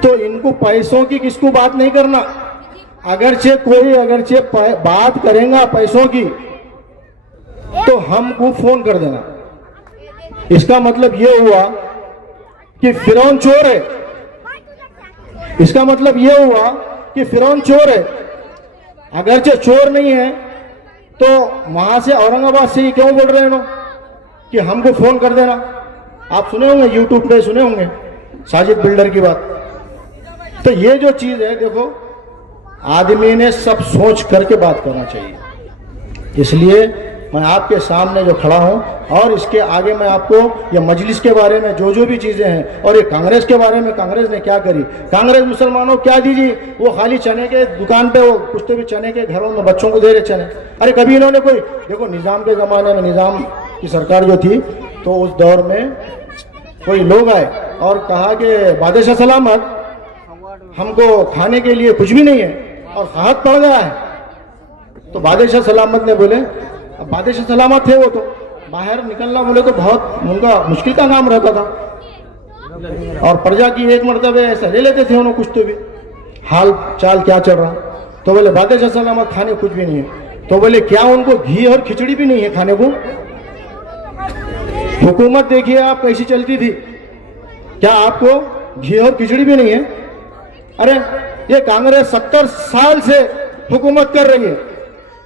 तो इनको पैसों की किसको बात नहीं करना, अगरचे बात करेगा पैसों की तो हमको फोन कर देना। इसका मतलब ये हुआ कि फिरौन चोर है, इसका मतलब ये हुआ कि फिरौन चोर है। अगरचे चोर नहीं है तो वहां से औरंगाबाद से ही क्यों बोल रहे हैं कि हमको फोन कर देना। आप सुने होंगे, यूट्यूब पे सुने होंगे साजिद बिल्डर की बात। तो ये जो चीज है, देखो आदमी ने सब सोच करके बात करना चाहिए। इसलिए मैं आपके सामने जो खड़ा हूं, और इसके आगे मैं आपको ये मजलिस के बारे में जो भी चीजें हैं, और ये कांग्रेस के बारे में कांग्रेस ने क्या करी, कांग्रेस मुसलमानों क्या दीजिए, वो खाली चने के दुकान पे वो कुछ तो भी चने के घरों में बच्चों को दे रहे चने। अरे कभी इन्होंने कोई, देखो निजाम के जमाने में निजाम की सरकार जो थी, तो उस दौर में कोई लोग आए और कहा कि बादशाह सलामत हमको खाने के लिए कुछ भी नहीं है और हाथ पड़ गया है। तो बादशाह सलामत ने बोले, अब बादशाह सलामत थे, वो तो बाहर निकलना बोले तो बहुत उनका मुश्किल का काम रहता था, और प्रजा की एक मरतबे ऐसा ले लेते थे उन्होंने कुछ तो भी हाल चाल क्या चल रहा। तो बोले बादशाह सलामत खाने कुछ भी नहीं है। तो बोले क्या उनको घी और खिचड़ी भी नहीं है खाने को? हुकूमत देखिए आप कैसी चलती थी, क्या आपको घी और खिचड़ी भी नहीं है? अरे ये कांग्रेस 70 साल से हुकूमत कर रही है,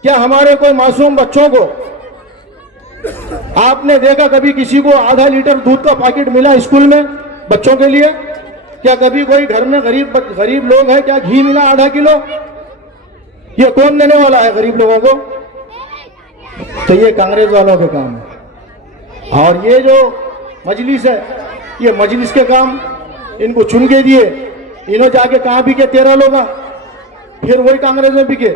क्या हमारे कोई मासूम बच्चों को आपने देखा कभी किसी को आधा लीटर दूध का पैकेट मिला स्कूल में बच्चों के लिए? क्या कभी कोई घर में गरीब लोग है क्या घी मिला आधा किलो? ये कौन देने वाला है गरीब लोगों को? तो ये कांग्रेस वालों के काम है। और ये जो मजलिस है, ये मजलिस के काम इनको चुन के दिए, इन्होंने जाके कहां बिके 13 लोग, फिर वही कांग्रेस में बिके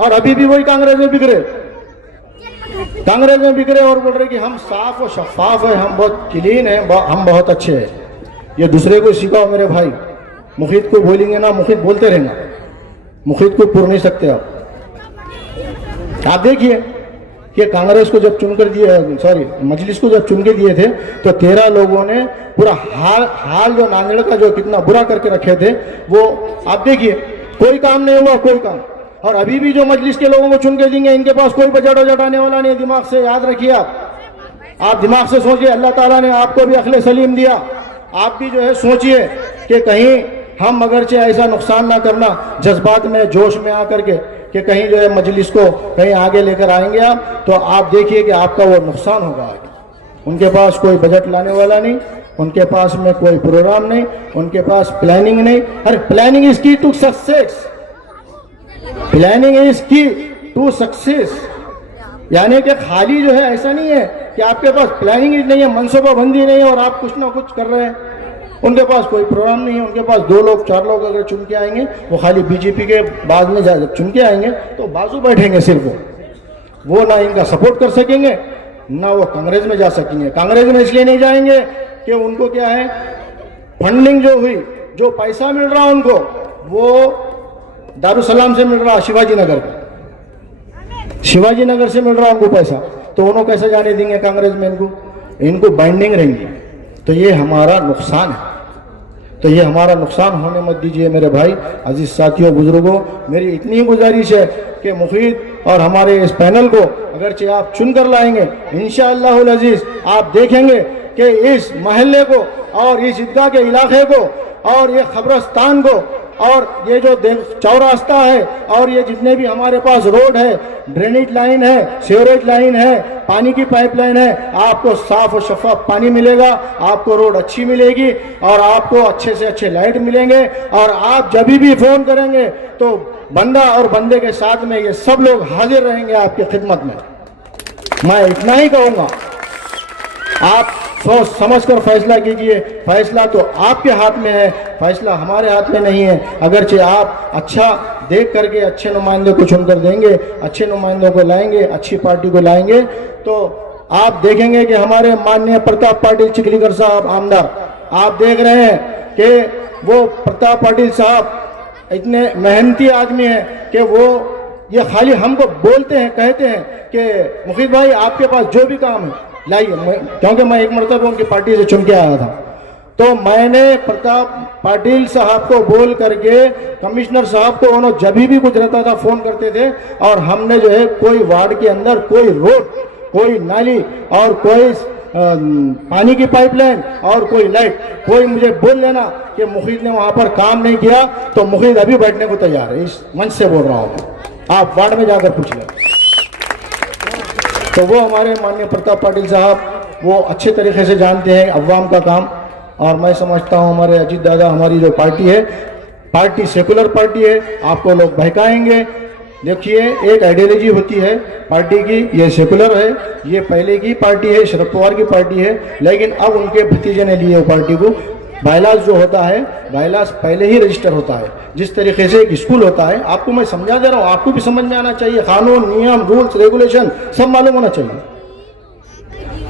और अभी भी वही कांग्रेस में बिक रहे, कांग्रेस में बिक रहे और बोल रहे कि हम साफ और शफाफ है, हम बहुत क्लीन है, हम बहुत अच्छे हैं। ये दूसरे को सिखाओ मेरे भाई। मुखीद को बोलेंगे ना, मुखीद बोलते रहना, मुखीद को पुर नहीं सकते आप देखिए कि कांग्रेस को जब चुनकर दिए, मजलिस को जब चुन के दिए थे तो 13 लोगों ने पूरा हाल जो नांदेड़ का जो कितना बुरा करके रखे थे वो आप देखिए, कोई काम नहीं हुआ, कोई काम। और अभी भी जो मजलिस के लोगों को चुन के देंगे, इनके पास कोई बजट वजट आने वाला नहीं। दिमाग से याद रखिए, आप दिमाग से सोचिए, अल्लाह ताला ने आपको भी अक्ल सलीम दिया, आप भी जो है सोचिए कि कहीं हम अगरचे ऐसा नुकसान ना करना जज्बात में जोश में आकर के कि कहीं जो है मजलिस को कहीं आगे लेकर आएंगे आप, तो आप देखिए कि आपका वो नुकसान होगा आगे। उनके पास कोई बजट लाने वाला नहीं, उनके पास में कोई प्रोग्राम नहीं, उनके पास प्लानिंग नहीं। अरे प्लानिंग इज की टू सक्सेस, प्लानिंग इज की टू सक्सेस। यानी कि खाली जो है ऐसा नहीं है कि आपके पास प्लानिंग नहीं है, मनसूबाबंदी नहीं है और आप कुछ ना कुछ कर रहे हैं। उनके पास कोई प्रोग्राम नहीं है, उनके पास 2 लोग 4 लोग अगर चुन के आएंगे, वो खाली बीजेपी के बाद में जब चुन के आएंगे तो बाजू बैठेंगे सिर्फ वो ना इनका सपोर्ट कर सकेंगे ना वो कांग्रेस में जा सकेंगे। कांग्रेस में इसलिए नहीं जाएंगे कि उनको क्या है, फंडिंग जो हुई, जो पैसा मिल रहा उनको वो दारुसलाम से मिल रहा, शिवाजी नगर से मिल रहा उनको पैसा, तो उन्होंने कैसे जाने देंगे कांग्रेस में? इनको बाइंडिंग रहेंगी। तो ये हमारा नुकसान है, तो ये हमारा नुकसान होने मत दीजिए मेरे भाई। अजीज साथियों, बुजुर्गों, मेरी इतनी ही गुजारिश है कि मुफीद और हमारे इस पैनल को अगरचे आप चुन कर लाएंगे, इंशाअल्लाहुल अजीज आप देखेंगे कि इस महल्ले को और इस ईदगाह के इलाके को और ये खबरस्तान को और ये जो चौरास्ता है और ये जितने भी हमारे पास रोड है, ड्रेनेज लाइन है, सीवरेज लाइन है, पानी की पाइपलाइन है, आपको साफ और शफाफ पानी मिलेगा, आपको रोड अच्छी मिलेगी और आपको अच्छे से अच्छे लाइट मिलेंगे। और आप जब भी फोन करेंगे तो बंदा और बंदे के साथ में ये सब लोग हाजिर रहेंगे आपकी खिदमत में। मैं इतना ही कहूँगा, आप सोच समझ कर फैसला कीजिए। फैसला तो आपके हाथ में है, फैसला हमारे हाथ में नहीं है। अगरचे आप अच्छा देख करके अच्छे नुमाइंदों को चुनकर देंगे, अच्छे नुमाइंदों को लाएंगे, अच्छी पार्टी को लाएंगे, तो आप देखेंगे कि हमारे माननीय प्रताप पाटिल चिखलीकर साहब आमदार, आप देख रहे हैं कि वो प्रताप पाटिल साहब इतने मेहनती आदमी हैं कि वो ये खाली हमको बोलते हैं, कहते हैं कि मुखीद भाई आपके पास जो भी काम है लाइए, क्योंकि मैं एक मरतबा उनकी पार्टी से चुन के आया था, तो मैंने प्रताप पाटिल साहब को बोल करके कमिश्नर साहब को, उन्होंने जब भी कुछ रहता था फोन करते थे, और हमने जो है कोई वार्ड के अंदर कोई रोड, कोई नाली और कोई पानी की पाइपलाइन और कोई लाइट, कोई मुझे बोल लेना कि मुखीद ने वहां पर काम नहीं किया, तो मुखीद अभी बैठने को तैयार है। इस मंच से बोल रहा हूं, आप वार्ड में जाकर पूछ लें। तो वो हमारे माननीय प्रताप पाटिल साहब वो अच्छे तरीके से जानते हैं अवाम का काम, और मैं समझता हूँ हमारे अजीत दादा, हमारी जो पार्टी है, पार्टी सेकुलर पार्टी है, आपको लोग बहकाएंगे। देखिए, एक आइडियोलॉजी होती है पार्टी की, ये सेकुलर है, ये पहले की पार्टी है, शरद पवार की पार्टी है, लेकिन अब उनके भतीजे ने ली है पार्टी को। बायलास जो होता है, बायलास पहले ही रजिस्टर होता है, जिस तरीके से एक स्कूल होता है, आपको मैं समझा दे रहा हूँ, आपको भी समझ में आना चाहिए, कानून नियम रूल्स रेगुलेशन सब मालूम होना चाहिए।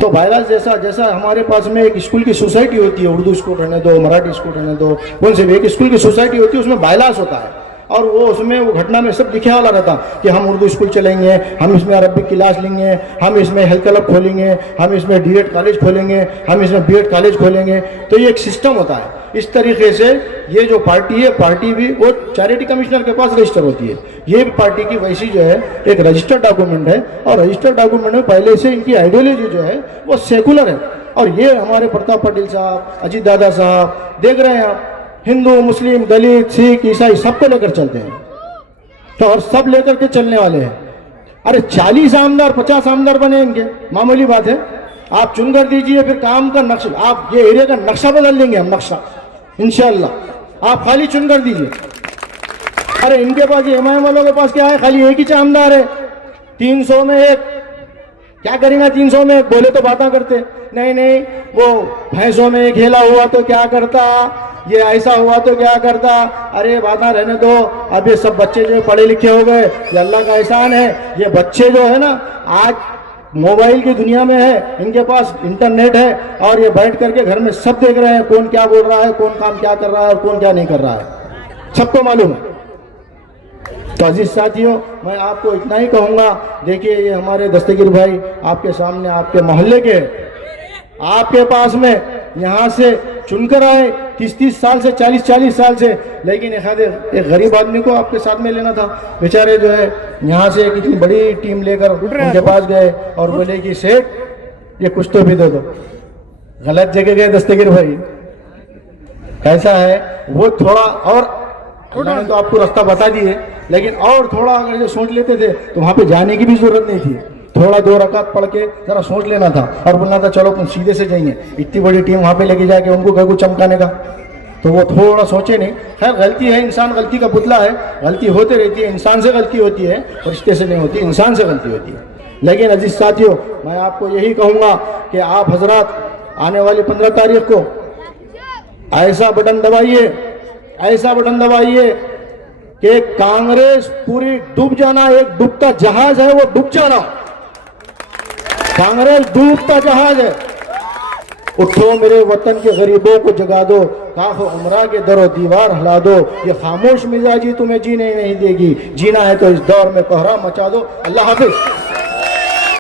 तो बायलास जैसा हमारे पास में एक स्कूल की सोसाइटी होती है, उर्दू स्कूल रहने दो, मराठी स्कूल रहने दो, कौन से भी एक स्कूल की सोसाइटी होती है, उसमें बायलास होता है, और वो उसमें वो घटना में सब लिखा वाला रहता कि हम उर्दू स्कूल चलेंगे, हम इसमें अरबिक क्लास लेंगे, हम इसमें हेल्थ क्लब खोलेंगे, हम इसमें डीएड कॉलेज खोलेंगे, हम इसमें बीएड कॉलेज खोलेंगे। तो ये एक सिस्टम होता है। इस तरीके से ये जो पार्टी है, पार्टी भी वो चैरिटी कमिश्नर के पास रजिस्टर होती है, ये भी पार्टी की वैसी जो है एक रजिस्टर्ड डॉक्यूमेंट है, और रजिस्टर्ड डॉक्यूमेंट में पहले से इनकी आइडियोलॉजी जो है वो सेकुलर है। और ये हमारे प्रताप पाटिल साहब, अजीत दादा साहब, देख रहे हैं आप, हिंदू मुस्लिम दलित सिख ईसाई सबको लेकर चलते हैं, तो और सब लेकर के चलने वाले हैं। अरे 40 आमदार 50 आमदार बने इनके, मामूली बात है। आप चुन कर दीजिए, फिर काम का नक्शा, आप ये एरिया का नक्शा बदल देंगे हम, नक्शा इंशाल्लाह आप खाली चुन कर दीजिए। अरे इनके पास, ये एमआईएम वालों के पास क्या है, खाली एक ही चामदार है, 300 में एक। क्या करेंगे 300 में एक? बोले तो बातें करते, नहीं नहीं वो भैंसों में एक हेला हुआ तो क्या करता, ये ऐसा हुआ तो क्या करता। अरे बातें रहने दो। अब ये सब बच्चे जो पढ़े लिखे हो गए, ये अल्लाह का एहसान है। ये बच्चे जो है ना, आज मोबाइल की दुनिया में है, इनके पास इंटरनेट है और ये बैठ करके घर में सब देख रहे हैं, कौन क्या बोल रहा है, कौन काम क्या कर रहा है और कौन क्या नहीं कर रहा है, सबको मालूम है। तो अजीज साथियों, मैं आपको इतना ही कहूँगा, देखिए ये हमारे दस्तगीर भाई आपके सामने, आपके मोहल्ले के, आपके पास में यहाँ से चुनकर आए 30-30 साल से, 40-40 साल से, लेकिन एक गरीब आदमी को आपके साथ में लेना था। बेचारे जो है यहाँ से एक इतनी बड़ी टीम लेकर उनके पास गए और बोले कि सेठ ये कुछ तो भी दे दो। गलत जगह गए दस्तगीर भाई। कैसा है वो, थोड़ा और अल्लाह ने तो आपको रास्ता बता दिए, लेकिन और थोड़ा अगर जो सोच लेते थे तो वहाँ पे जाने की भी जरूरत नहीं थी। थोड़ा 2 रकात पढ़ के जरा सोच लेना था और बोलना था चलो तुम सीधे से जाइए। इतनी बड़ी टीम वहाँ पे लेके जाके उनको कहीं को चमकाने का, तो वो थोड़ा सोचे नहीं। खैर गलती है, इंसान गलती का पुतला है, गलती होती रहती है, इंसान से गलती होती है, रिश्ते से नहीं होती, इंसान से गलती होती है। लेकिन अजीज साथियों, मैं आपको यही कहूँगा कि आप हजरात आने वाली 15 तारीख को ऐसा बटन दबाइए, ऐसा बटन दबाइए कि कांग्रेस पूरी डूब जाना, एक डूबता जहाज है वो डूब जाना। कांग्रेस डूबता जहाज है। उठो मेरे वतन के गरीबों को जगा दो, काफ उमरा के दरो दीवार हिला दो, ये खामोश मिजाजी तुम्हें जीने नहीं देगी, जीना है तो इस दौर में कोहरा मचा दो। अल्लाह हाफिज।